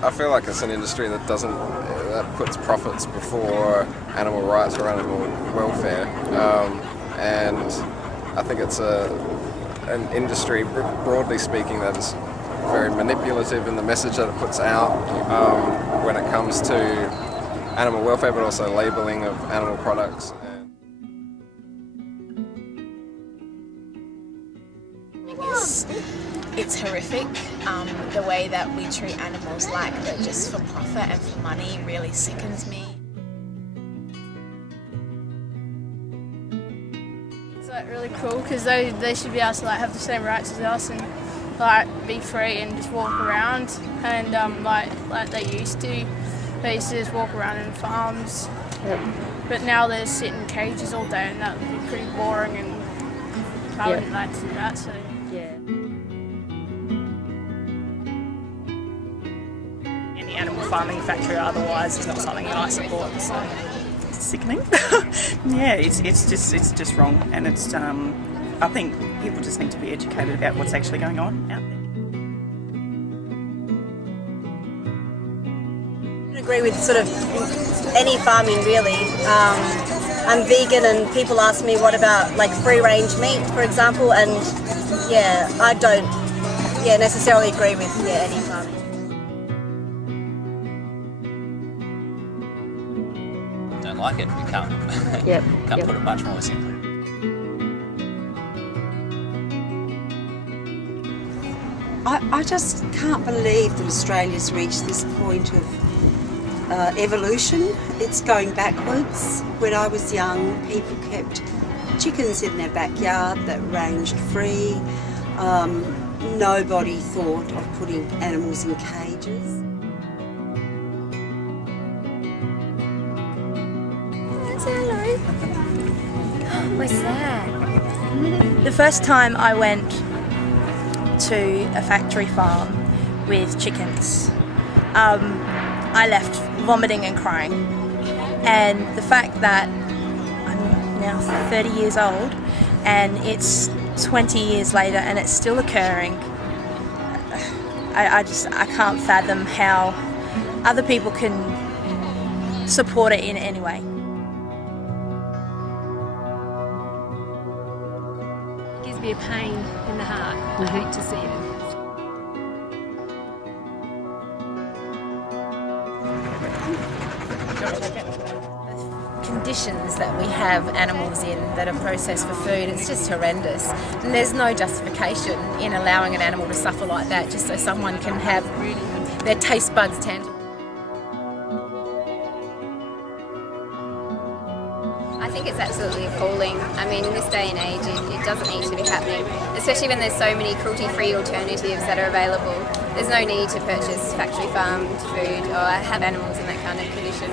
I feel like it's an industry that that puts profits before animal rights or animal welfare, and I think it's an industry, broadly speaking, that is very manipulative in the message that it puts out when it comes to animal welfare, but also labelling of animal products. It's horrific. The way that we treat animals like they're just for profit and for money really sickens me. It's like really cool because they should be able to like have the same rights as us and like be free and just walk around and like they used to. They used to just walk around in farms. Yep. But now they just sit in cages all day and that would be pretty boring and I wouldn't like to do that. So yeah. Any animal farming factory or otherwise is not something that I support. So it's sickening. Yeah, it's just wrong, and it's I think people just need to be educated about what's actually going on out there. I agree with sort of any farming really. I'm vegan and people ask me what about like free range meat, for example, and yeah, I don't necessarily agree with any farming. Don't like it, we can't put it much more simply. I just can't believe that Australia's reached this point of evolution. It's going backwards. When I was young, people kept chickens in their backyard that ranged free. Nobody thought of putting animals in cages. Hello. What's that? The first time I went to a factory farm with chickens, I left vomiting and crying. And the fact that I'm now 30 years old and it's 20 years later and it's still occurring, I can't fathom how other people can support it in any way. It gives me a pain in the heart. I hate to see it. Conditions that we have animals in that are processed for food, it's just horrendous. And there's no justification in allowing an animal to suffer like that just so someone can have their taste buds tangible. I think it's absolutely appalling. I mean, in this day and age, it doesn't need to be happening, especially when there's so many cruelty-free alternatives that are available. There's no need to purchase factory farmed food or have animals in that kind of condition.